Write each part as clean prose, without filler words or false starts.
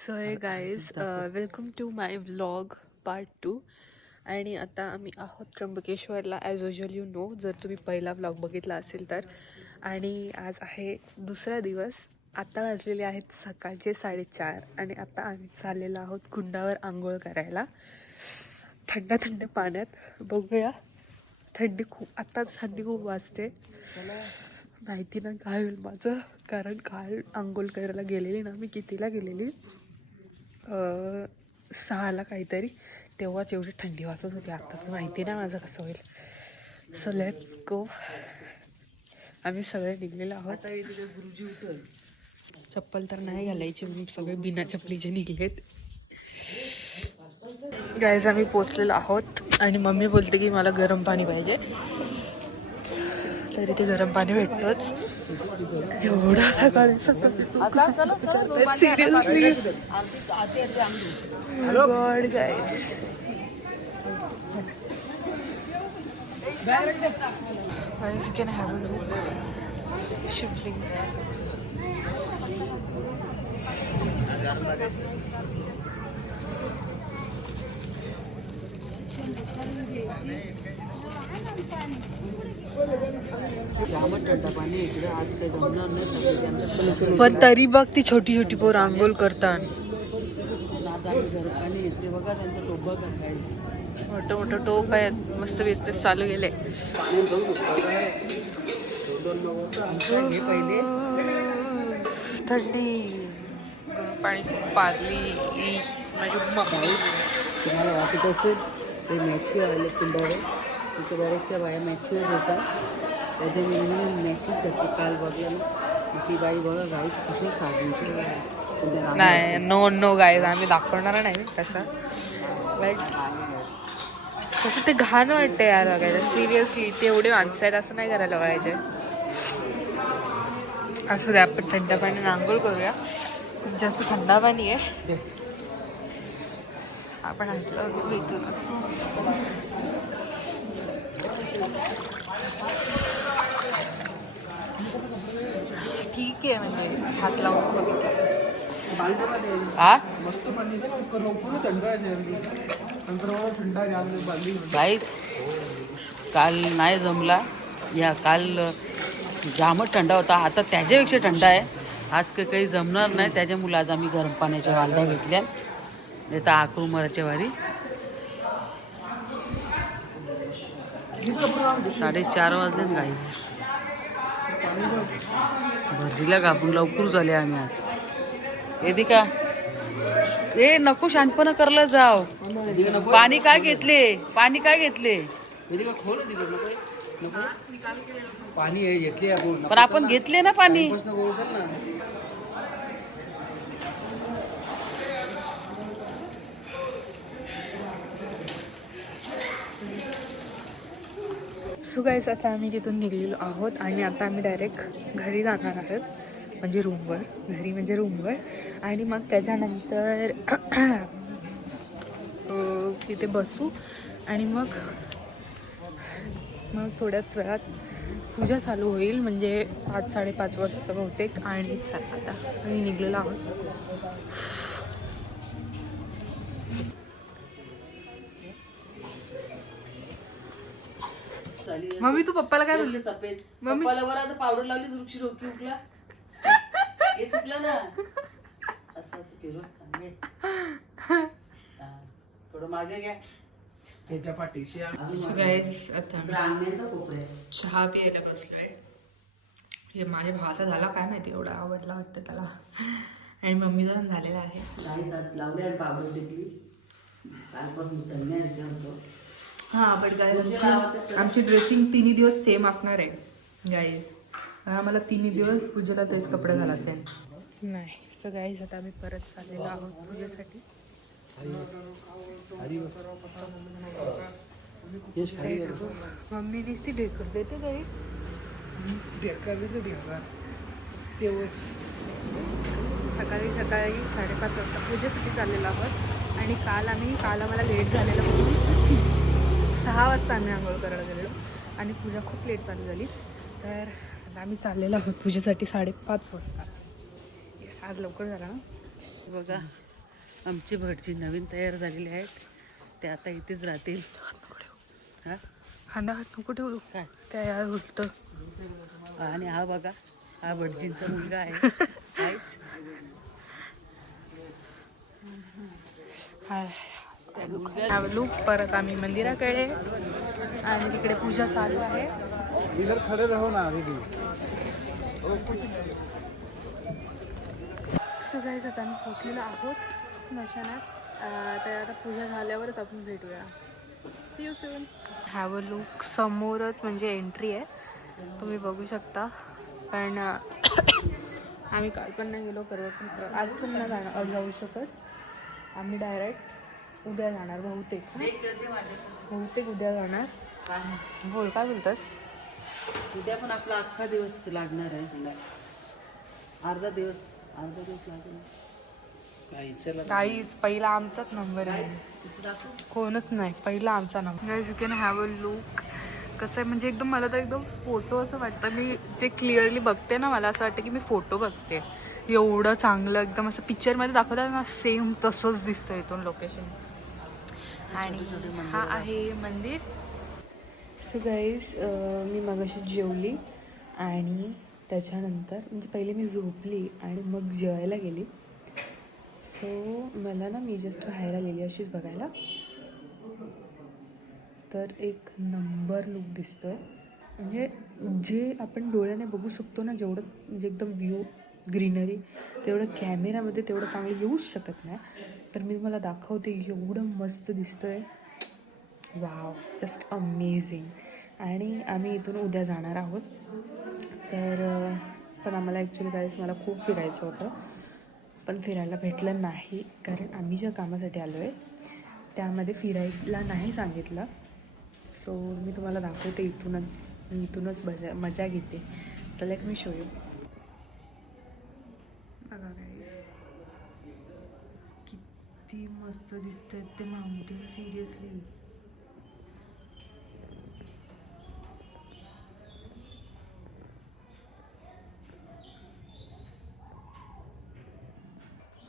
So hey guys welcome to my vlog part 2. आणि आता आम्ही आहोत त्र्यंबकेश्वरला. ॲज युजल यू नो, जर तुम्ही पहिला व्लॉग बघितला असेल तर. आणि आज आहे दुसरा दिवस. आता वाजलेले आहेत सकाळचे 4:30 आणि आता आम्ही चाललेलो आहोत कुंडावर आंघोळ करायला थंड थंड पाण्यात. बघूया, थंडी खूप, आत्ताच थंडी खूप वाजते. माहिती ना काय होईल माझं, कारण काल आंघोळ करायला गेलेली ना मी. कितीला गेलेली, 6ला काहीतरी. तेव्हाच एवढी थंडी वाजत होती. आत्ताच माहिती नाही माझं कसं होईल. So let's go. आम्ही सगळे निघलेलो आहोत. चप्पल तर नाही घालायची, मी सगळे बिना चपलीचे निघलेत. गाईज आम्ही पोचलेलो आहोत आणि मम्मी बोलते की मला गरम पाणी पाहिजे. तरी ते गरम पाणी भेटतोच. एवढा सकाळी seriously God guys. Guys, you can have a look. Shivling. पण तरी बघ ती छोटी छोटी पोर आंघोळ करतात. मोठं मोठं टोप आहेत, मस्त बिझनेस चालू गेले. थंडी पाणी पाजली माझी मम्मी. तुम्हाला वाटत असेल ते मॅच्युअर आले कुंडावर, तिथे बऱ्याचशा बाया मॅच्युअर होतात. त्याच्या मी मॅचिंग करते. काल बघायला ती बाई बघा गाई कशी साडीशी. नाही, नो नो गाईज, आम्ही दाखवणार नाही तसं. बट तसं ते घाण वाटतं यार बघायला. सिरियसली ते एवढे माणसं आहेत, असं नाही करायला पाहिजे. असं द्या, आपण थंड पाण्याने आंघोळ करूया. खूप जास्त थंड पाणी आहे. आपण ऐकलं वगैरे इथूनच. ठीक आहे, म्हणजे हात लावून बघितलं. गाईस काल नाही जमला. या काल जामच थंडा होता, आता त्याच्यापेक्षा थंड आहे. आज काही जमणार नाही, त्याच्यामुळे आज आम्ही गरम पाण्याच्या वालद्या घेतल्या. नाही तर आकरू मराच्या वारी. 4:30 वाजले गाईस. भरजीला घाबरून लवकर झाले आम्ही आज. येते का ए नको शांतपणा करला जाव. पाणी काय घेतले, पाणी काय घेतले. पाणी घेतले पण आपण घेतले ना पाणी. सो गाईज आता आम्ही तिथून निघलेलो आहोत आणि आता आम्ही डायरेक्ट घरी जाणार आहोत. म्हणजे रूमवर, घरी म्हणजे रूमवर. आणि मग त्याच्यानंतर तिथे बसू आणि मग थोड्याच वेळात पूजा चालू होईल. म्हणजे 5-5:30 वाजता बहुतेक. आणि आता आम्ही निघलेलो आहोत. मम्मी तू पप्पाला काय बोलली? सफेद मम्मी पप्पाला आता पावडर लावली, वृक्ष डोकी उकला. हे सुकलं ना. असं फिरव थोडं मागे घ्या. त्याच्या पाठीशी चहा प्यायला बसलोय. हे माझ्या भावाचा झाला काय माहिती, एवढा आवडला वाटतं त्याला. आणि मम्मीचा पण झालेला आहे. लावल्या पावडर टिकली कालपासून तळण्यात होतो. हां, बट गाईज आमची ड्रेसिंग 3 दिवस सेम असणार आहे गाईज. आम्हाला 3 दिवस पूजेला तेच कपडे घालायचे नाही. सो गाईज आता आम्ही परत चाललेलो आहोत पूजेसाठी. मम्मी दिसती ढेकर देते तरी सकाळी 5:30 वाजता पूजेसाठी चाललेलो आहोत. आणि काल आम्हाला लेट झालेलं म्हणून 6 वाजता आम्ही आंघोळ करायला गेलेलो आणि पूजा खूप लेट चालू झाली. तर आता आम्ही चाललेलो आहोत पूजेसाठी 5:30 वाजताच. आज लवकर झाला ना. बघा आमचे भटजी नवीन तयार झालेले आहेत, ते आता इथेच राहतील. हा खांदा हात नको ठेवू काय त्या या होतं. आणि हा बघा, हा भटजींचा मुलगा आहे. काहीच लूक परत आम्ही मंदिराकडे आणि तिकडे पूजा चालू आहे. इधर खड़े रहो ना दीदी. सो गाईज आता आम्ही पोचलेलो आहोत स्मशानात. तर आता पूजा झाल्यावरच आपण भेटूया. See you soon. Have a look. समोरच म्हणजे एंट्री आहे, तुम्ही बघू शकता. पण आम्ही काल पण नाही गेलो, परवा पण, आज पण नाही जाणार जाऊ शकत. आम्ही डायरेक्ट उद्या जाणार बहुतेक उद्या जाणार. बोल काय बोलतस? उद्या पण आपला अख्खा दिवस लागणार आहे. अर्धा दिवस लागेल. गाईज पहिला आमचाच नंबर आहे, कोणच नाही, पहिला आमचा number. Guys you can have a look. कसं आहे म्हणजे एकदम मला तर एकदम फोटो असं वाटतं, मी जे क्लिअरली बघते ना मला असं वाटतं की मी फोटो बघते. एवढं चांगलं एकदम असं पिक्चरमध्ये दाखवतात ना सेम तसंच दिसतं इथून लोकेशन. आणि हा आहे मंदिर. सो गाईज मी मगाशी जेवली आणि त्याच्यानंतर म्हणजे पहिले मी झोपली आणि मग जेवायला गेली. सो मला ना मी जस्ट बाहेर आलेली अशीच बघायला, तर एक नंबर लुक दिसतोय. म्हणजे जे आपण डोळ्याने बघू शकतो ना, जेवढं म्हणजे एकदम व्ह्यू ग्रीनरी तेवढं कॅमेरामध्ये तेवढं चांगलं येऊच शकत नाही. तर मी तुम्हाला दाखवते, एवढं मस्त दिसतोय. Wow, just amazing. आणि आम्ही इथून उद्या जाणार आहोत. तर पण आम्हाला ॲक्च्युली काहीच मला खूप फिरायचं होतं, पण फिरायला भेटलं नाही, कारण आम्ही ज्या कामासाठी आलो आहे त्यामध्ये फिरायला नाही सांगितलं. सो मी तुम्हाला दाखवते इथूनच मजा घेते. चला एक मी शो यू. बघा किती मस्त दिसतंय ते माउंटेन. सिरियसली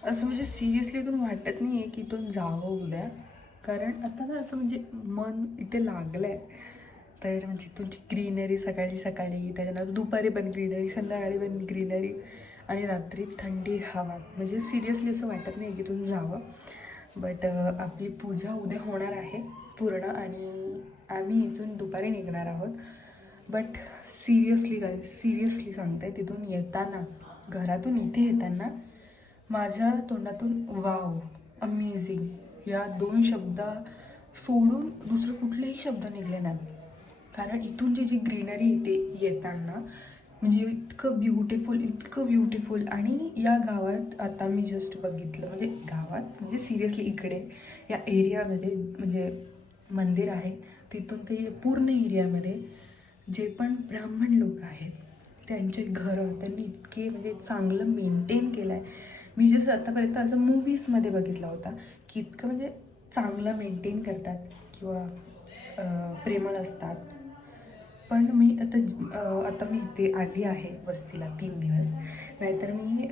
असं म्हणजे सिरियसली इथून वाटत नाही आहे की इथून जावं उद्या, कारण आता ना असं म्हणजे मन इथे लागलं आहे. तर म्हणजे इथूनची ग्रीनरी सकाळी त्याच्यानंतर दुपारी पण ग्रीनरी, संध्याकाळी पण ग्रीनरी आणि रात्री थंडी हवा. म्हणजे सिरियसली असं वाटत नाही की इथून जावं. बट आपली पूजा उद्या होणार आहे पूर्ण आणि आम्ही इथून दुपारी निघणार आहोत. बट सिरियसली सांगते, तिथून येताना, घरातून इथे येताना माझ्या तोंडातून वाव, अमेझिंग या 2 शब्द सोडून दुसरं कुठलेही शब्द निघले नाही. कारण इथून जी ग्रीनरी येताना म्हणजे इतकं ब्युटिफुल. आणि या गावात आता मी जस्ट बघितलं, म्हणजे गावात म्हणजे सिरियसली इकडे या एरियामध्ये म्हणजे मंदिर आहे, तिथून ते पूर्ण एरियामध्ये जे पण ब्राह्मण लोक आहेत त्यांचे घरं त्यांनी इतके म्हणजे चांगलं मेंटेन केलं आहे. मी जसं आतापर्यंत असं मूवीजमध्ये बघितला होता की इतकं म्हणजे चांगलं मेंटेन करतात किंवा प्रेमळ असतात. पण मी आता मी इथे आली आहे वस्तीला 3 दिवस. नाहीतर मी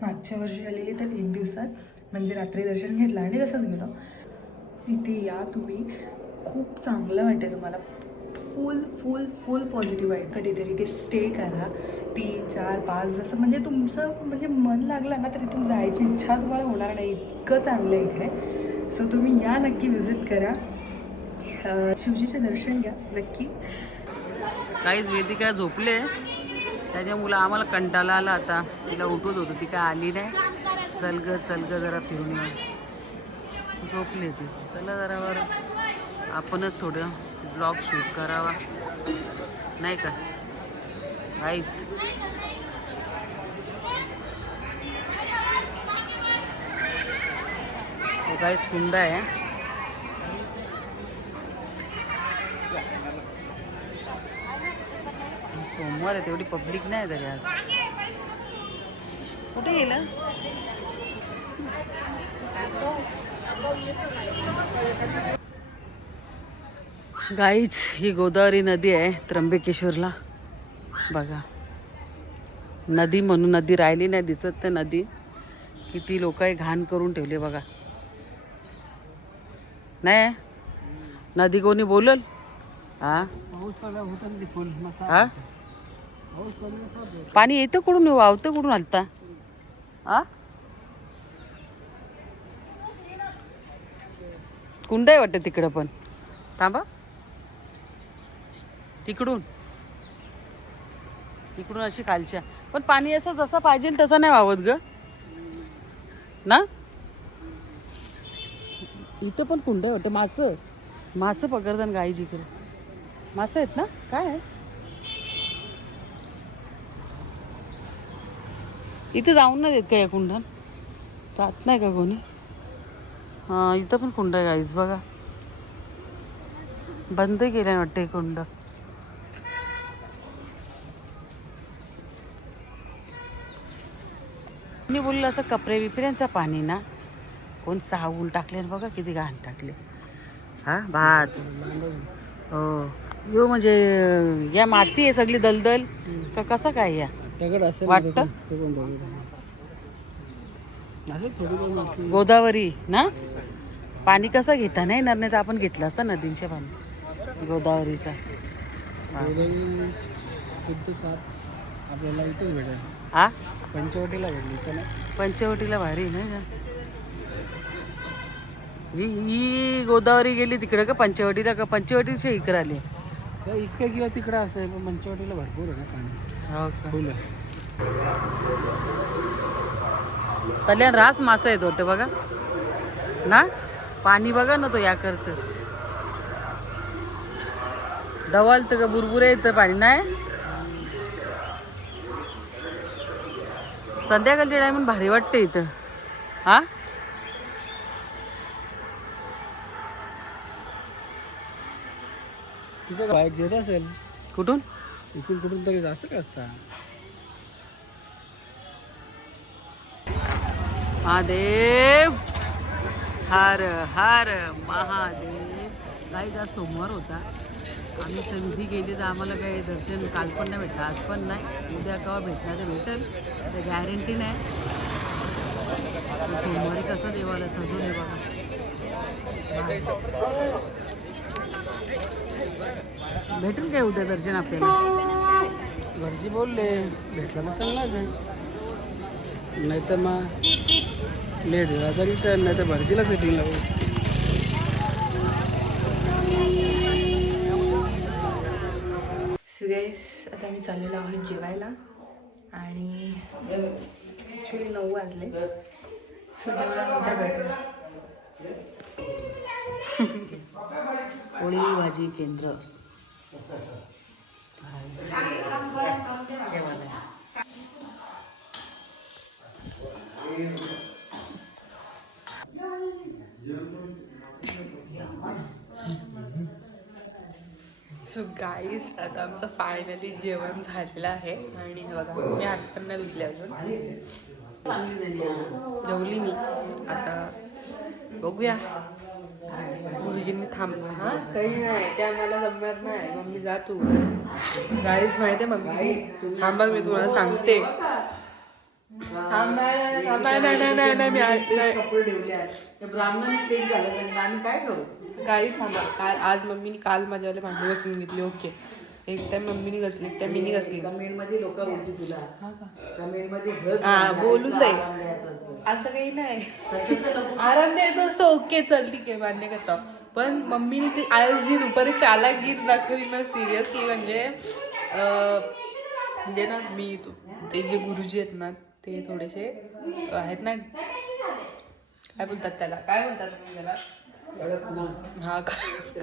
मागच्या वर्षी आलेली तर 1 दिवसात म्हणजे रात्री दर्शन घेतलं आणि तसंच गेलो. इथे या तुम्ही, खूप चांगलं वाटेल तुम्हाला. फुल पॉझिटिव्ह आहे. कधीतरी ते स्टे करा 3, 4, 5 जसं म्हणजे तुमचं म्हणजे मन लागलं ना तर इथून जायची इच्छा तुम्हाला होणार नाही, इतकं चांगलं आहे इकडे. सो तुम्ही या, नक्की विजिट करा, शिवजीचे दर्शन घ्या नक्की. काहीच वेदिका झोपले, त्याच्यामुळं आम्हाला कंटाळा आला. आता तिला उठवत होतो, ती काय आली नाही. चल ग जरा फिरून झोपले ती. चला जरा बरं आपणच थोडं ब्लॉग शूट करावा, नाही का काहीच. काहीच कुंड आहे. सोमवार आहे, तेवढी पब्लिक नाही तरी आज. कुठे गेलं गाईज? ही गोदावरी नदी आहे त्र्यंबकेश्वरला. बघा, नदी म्हणून नदी राहिली नाही दिसत. तर नदी किती लोक आहे घाण करून ठेवले बघा. नाही नदी कोणी बोलल. हा हा पाणी येतं कुठून वावतं कुठून आलता. हा कुंड आहे वाटतं तिकडं पण. थांबा तिकडून तिकडून अशी खालच्या पण पाणी असं जसं पाहिजे तसं नाही वावत ग ना. इथं पण कुंड आहे वाटतं. मासं पकडतात गाई जिकडे. मासं आहेत ना काय आहे इथे जाऊन नाही देत का या कुंडात. जात नाही का कोणी. हा इथं पण कुंड आहे गाईज बघा. बंद केलं वाटतं हे कुंड. मी बोललं असं कपडे बिपऱ्यांचं पाणी ना कोण चावून टाकले ना बघा किती घाण टाकले. हा भात हो यो म्हणजे या माती आहे सगळी दलदल का कसं काय या वाटतं. गोदावरी ना पाणी कसं घेता नाही येणार नाही तर आपण घेतलं असतं नदींच्या पाणी गोदावरीचा. शुद्ध साप आपल्याला इथेच भेटेल. हा पंचवटीला भेटली पण पंचवटीला भारी नाही का. ही गोदावरी गेली तिकडे का पंचवटीला का पंचवटीच्या इकडे आली. इकडे किंवा तिकडे असं आहे पण पंचवटीला भरपूर आहे ना पाणी. हो का फुल तल्यान रास मासा येतो वाटतं बघा ना. पाणी बघा ना तो या करतं डवालतं का बुरबुरे येतं पाणी नाही. संध्याकाळच्या टायमात भारी वाटतं इथं. हा तिथे बाईक येत असेल कुठून इकडून कुठून तरी असं का असता. महादेव हर हर महादेव. काही आज सोमवार होता आम्ही तर विधी केली तर आम्हाला काही दर्शन काल पण नाही भेटलं आज पण नाही. उद्या केव्हा भेटणार तर भेटेल तर गॅरंटी नाही. सोमवारी कसं देवाला सजून आहे बघा. भेटेल काय उद्या दर्शन आपल्याला. घरची बोलले भेटला तर चांगलाच आहे नाही तर मग लेट झाला तर रिटर्न नाही तर भरशीला सेटिंग लावू. सो गाईस आता मी चाललेलो आहोत जेवायला आणि ॲक्च्युली 9 वाजले. सो जेवणानंतर भेटूया. पोळी भाजी केंद्र सो गाईस आता आमचं फायनली जेवण झालेलं आहे आणि हे बघा मी हात पण नाही धुतले अजून. जेवली मी आता बघूया. गुरुजींनी हां काही नाही ते आम्हाला जमणार नाही. मम्मी जा तू. गाईस माहिती आहे मम्मी थांबा मी तुम्हाला सांगते. नाही मी कपडे ठेवले आहेत ब्राह्मणाने तेल घालायचं आम्ही काय करू. गाईस थांबा. काल आज मम्मीने काल माझ्यावाले भांडी घासून घेतली. ओके एक टाइम मम्मीने घासली एक टाइम मीने घासली. कमेंट मध्ये लोक बोलते तुला कमेंट मध्ये बोलून जाईल असं काही नाही. आराम द्यायचं असं ओके चल ठीक आहे मान्य करतो. पण मम्मीने ती आज जी दुपारी चालागीर दाखवली ना सिरियसली म्हणजे ना मी ते जे गुरुजी आहेत ना ते थोडेसे आहेत ना काय बोलतात त्याला काय बोलतात तुम्ही त्याला हा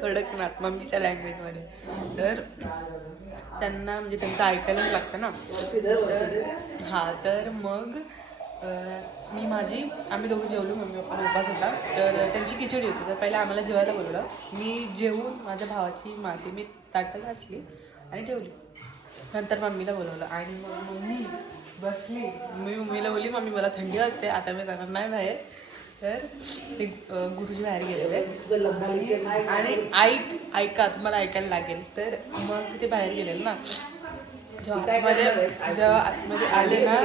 कडकनाथ मम्मीच्या लँग्वेजमध्ये. तर त्यांना म्हणजे त्यांचं ऐकायलाच लागतं ना. हां तर मग आम्ही दोघं जेवलो. मम्मी पप्पा उपास होता तर त्यांची खिचडी होती. तर पहिला आम्हाला जेवायला बोलवलं. मी जेवून माझ्या भावाची मी ताटं घासली आणि ठेवली. नंतर मम्मीला बोलवलं आणि मग मम्मी बसली. मी मम्मीला बोलली मम्मी मला थंडी वाजते आता मी जाणार नाही बाहेर. तर ते गुरुजी बाहेर गेलेले आणि ऐका तुम्हाला ऐकायला लागेल. तर मग ते बाहेर गेलेले ना जेव्हा आतमध्ये आले ना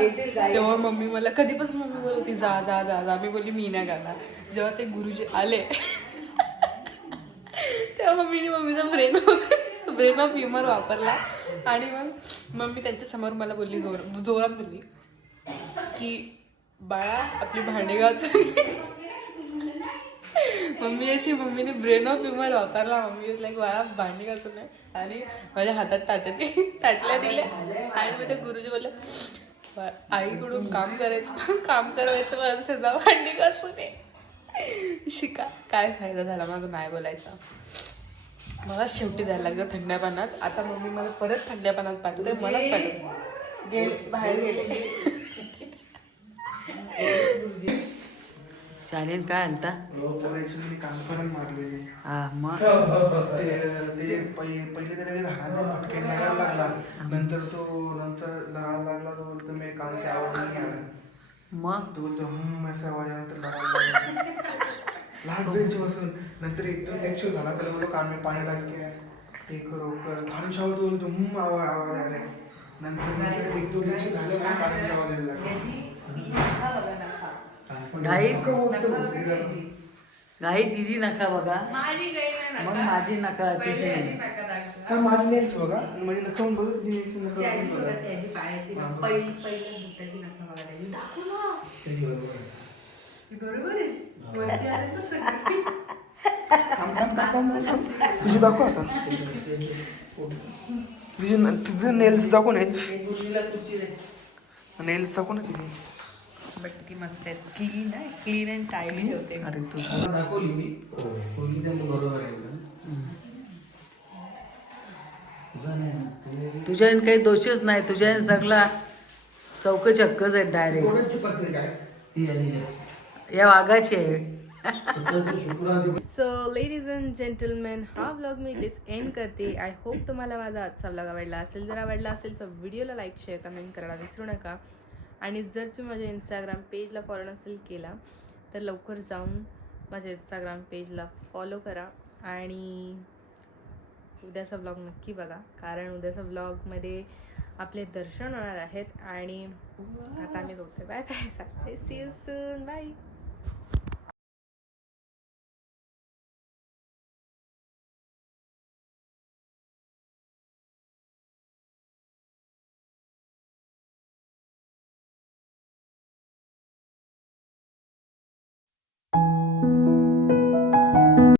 तेव्हा मम्मी मला कधीपासून मम्मी बोलत होती जा जा जा जा. मी बोलली मी नाही करणार. जेव्हा ते गुरुजी आले तेव्हा मम्मीचा ब्रेन ऑफ ह्युमर वापरला आणि मग मम्मी त्यांच्या समोर मला बोलली जोरात बोलली की बाळा आपली भांडी घासून. मम्मीने ब्रेन ऑफ ह्युमर वापरला. मम्मी लाईक बाळा भांडी घासून आहे आणि माझ्या हातात ताटल्या दिल्या आणि मग ते गुरुजी बोलले आईकडून काम करवायचं मला सध्या भांडी घासून आहे. शिका. काय फायदा झाला माझा नाही बोलायचा. मला शेवटी द्यायला लागलं थंड्या पाण्यात. आता मम्मी मला परत थंड्या पाण्यात पाठवते. मलाच पाठवते बाहेर गेले. शालेन काय आलता काम करून मारले. हा मग ते पहिले त्याला झाला नाही फटके लागायला लागला. नंतर लढायला लागला. तो बोलतो मी काम से आवाज नाही आला. मग तो बोलतो ऐसा आवाज आला. तर लढायला लास्ट बेंच बसून नंतर 1-2 लेक्चर झाला. त्याला बोललो कान में पाणी टाक हे करो कर खाली शाव. तो बोलतो आवाज आला. नंतर 1-2 लेक्चर झाले पाण्याचा आवाज यायला लागला. गाई जिजी नका बघा मग माझी नका तिची माझी नेल्स बघा म्हणजे नका बघा तुझी नेल्स तुझी दाखव आता. तुझे नेल्स दाखव नेल्स दाखव ना तुझी. बट ती मस्त आहेत. क्लीन अँड टायडी ठेवते. अरे तुझी दाखवली मी बरोबर आहे. तुझ्यान काही दोषच नाही. तुझ्यान सगळा चौकचक्कच आहेत डायरेक्ट. या वाघाची आहे. सो लेडीज अँड जेंटलमॅन हा व्लॉग मी इथेच एंड करते. आय होप तुम्हाला माझा आजचा व्लॉग आवडला असेल. जर आवडला असेल तर व्हिडिओला लाईक शेअर कमेंट करायला विसरू नका. आणि जर तुम्ही माझ्या इंस्टाग्राम पेजला फॉलो नसेल केला तर लवकर जाऊन माझ्या इंस्टाग्राम पेजला फॉलो करा. आणि उद्याचा व्लॉग नक्की बघा कारण उद्याचा व्लॉगमध्ये आपले दर्शन होणार आहेत. आणि आता मी बोलते bye bye. See you soon. Bye.